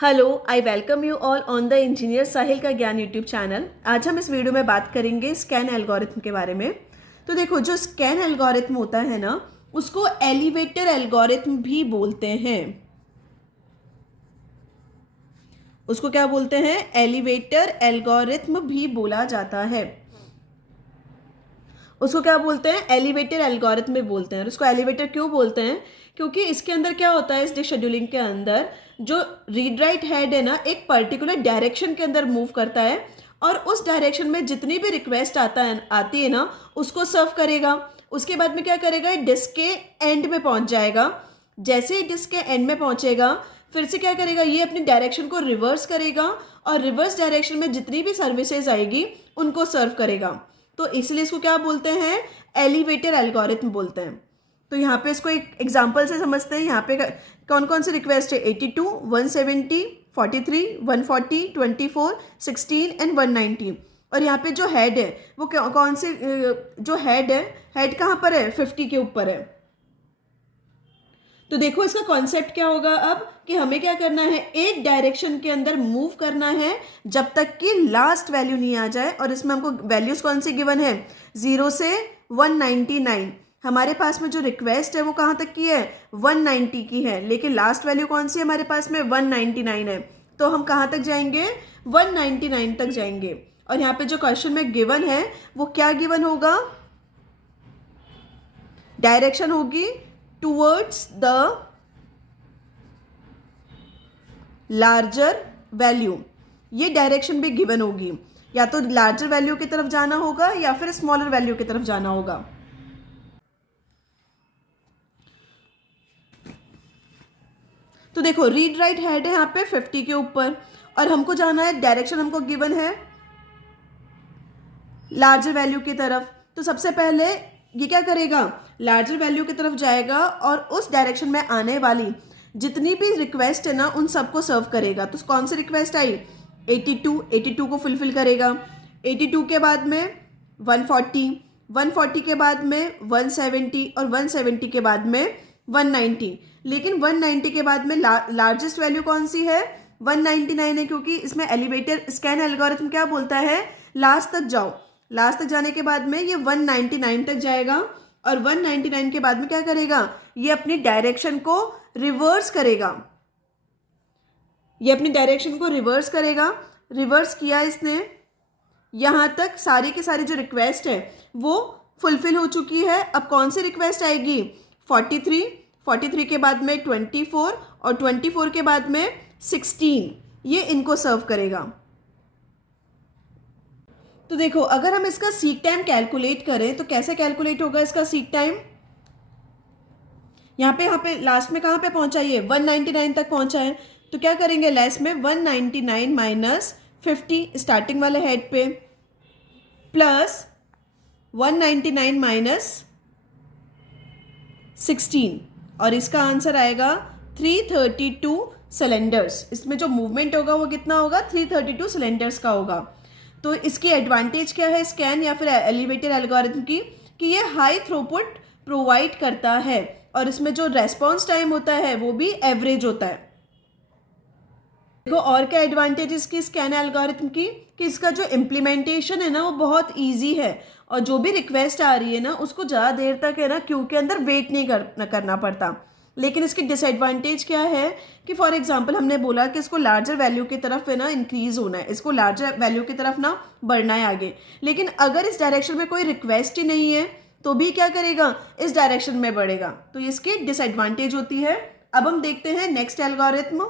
Hello, I welcome you all on the engineer Sahil का ज्ञान YouTube channel. आज हम इस वीडियो में बात करेंगे स्कैन एल्गोरिथम के बारे में। तो देखो, जो स्कैन एल्गोरिथम होता है ना, उसको एलिवेटर एल्गोरिथम भी बोलते हैं। उसको क्या बोलते हैं? एलिवेटर एल्गोरिथम भी बोला जाता है। उसको क्या बोलते हैं? एलिवेटर एल्गोरिथम भी बोलते हैं। और उसको एलिवेटर क्यों बोलते हैं? क्योंकि इसके अंदर क्या होता है, इस शेड्यूलिंग के अंदर जो रीड राइट हेड है ना, एक पर्टिकुलर डायरेक्शन के अंदर मूव करता है और उस डायरेक्शन में जितनी भी रिक्वेस्ट आती है ना, उसको सर्व करेगा। उसके बाद में क्या करेगा, डिस्क के एंड में पहुंच जाएगा। जैसे ही डिस्क के एंड में पहुंचेगा, फिर से क्या करेगा, ये अपनी डायरेक्शन को रिवर्स करेगा और रिवर्स डायरेक्शन में जितनी भी सर्विसेज आएगी उनको सर्व करेगा। तो इसलिए इसको क्या बोलते हैं? एलिवेटर एल्गोरिथम बोलते हैं। तो यहाँ पे इसको एक एग्जांपल से समझते हैं। यहाँ पे कौन कौन सी रिक्वेस्ट है? 82, 170, 43, 140, 24, 16 एंड 190। और यहाँ पे जो हेड है वो कौन सी, जो हेड है, हेड कहाँ पर है? 50 के ऊपर है। तो देखो, इसका कॉन्सेप्ट क्या होगा अब, कि हमें क्या करना है, एक डायरेक्शन के अंदर मूव करना है जब तक कि लास्ट वैल्यू नहीं आ जाए। और इसमें हमको वैल्यूज कौन सी गिवन है? 0 से 199। हमारे पास में जो रिक्वेस्ट है वो कहाँ तक की है? 190 की है, लेकिन लास्ट वैल्यू कौन सी है हमारे पास में? 199 है। तो हम कहाँ तक जाएंगे? 199 तक जाएंगे। और यहाँ पे जो क्वेश्चन में गिवन है वो क्या गिवन होगा? डायरेक्शन होगी टूवर्ड्स द लार्जर वैल्यू। ये डायरेक्शन भी गिवन होगी, या तो लार्जर वैल्यू की तरफ जाना होगा या फिर स्मॉलर वैल्यू की तरफ जाना होगा। तो देखो, रीड राइट हेड है यहाँ पे 50 के ऊपर और हमको जाना है, डायरेक्शन हमको गिवन है लार्जर वैल्यू की तरफ। तो सबसे पहले ये क्या करेगा, लार्जर वैल्यू की तरफ जाएगा और उस डायरेक्शन में आने वाली जितनी भी रिक्वेस्ट है ना, उन सबको सर्व करेगा। तो कौन सी रिक्वेस्ट आई? 82 को फुलफिल करेगा। 82 के बाद में 140, 140 के बाद में 170 और 170 के बाद में 190। लेकिन 190 के बाद में लार्जेस्ट वैल्यू कौन सी है? 199 है, क्योंकि इसमें एलिवेटर स्कैन एल्गोरिथम क्या बोलता है? लास्ट तक जाओ। लास्ट तक जाने के बाद में ये 199 तक जाएगा और 199 के बाद में क्या करेगा, ये अपनी डायरेक्शन को रिवर्स करेगा। ये अपनी डायरेक्शन को रिवर्स करेगा। रिवर्स किया इसने, यहाँ तक सारी की सारी जो रिक्वेस्ट है वो फुलफिल हो चुकी है। अब कौन सी रिक्वेस्ट आएगी? 43, 43 के बाद में 24 और 24 के बाद में 16। ये इनको सर्व करेगा। तो देखो, अगर हम इसका सीक टाइम कैलकुलेट करें तो कैसे कैलकुलेट होगा इसका सीक टाइम? यहाँ पे लास्ट में कहाँ पे पहुंचा? ये 199 तक पहुंचा है। तो क्या करेंगे, लेस में 199 माइनस 50 स्टार्टिंग वाले हेड पे, प्लस 199 माइनस 16, और इसका आंसर आएगा 332 सिलेंडर्स। इसमें जो मूवमेंट होगा वो कितना होगा? 332 सिलेंडर्स का होगा। तो इसकी एडवांटेज क्या है स्कैन या फिर एलिवेटर एल्गोरिथम की? कि ये हाई थ्रूपुट प्रोवाइड करता है और इसमें जो रेस्पॉन्स टाइम होता है वो भी एवरेज होता है। देखो, और क्या एडवांटेज इसकी स्कैन एल्गोरिथम की, कि इसका जो इम्प्लीमेंटेशन है ना वो बहुत ईजी है और जो भी रिक्वेस्ट आ रही है ना उसको ज़्यादा देर तक है ना क्यू के अंदर वेट नहीं करना पड़ता। लेकिन इसकी डिसएडवांटेज क्या है, कि फॉर एग्जांपल हमने बोला कि इसको लार्जर वैल्यू की तरफ है ना इंक्रीज होना है, इसको लार्जर वैल्यू की तरफ ना बढ़ना है आगे। लेकिन अगर इस डायरेक्शन में कोई रिक्वेस्ट ही नहीं है तो भी क्या करेगा, इस डायरेक्शन में बढ़ेगा। तो इसकी डिसएडवांटेज होती है। अब हम देखते हैं नेक्स्ट एल्गोरिथम।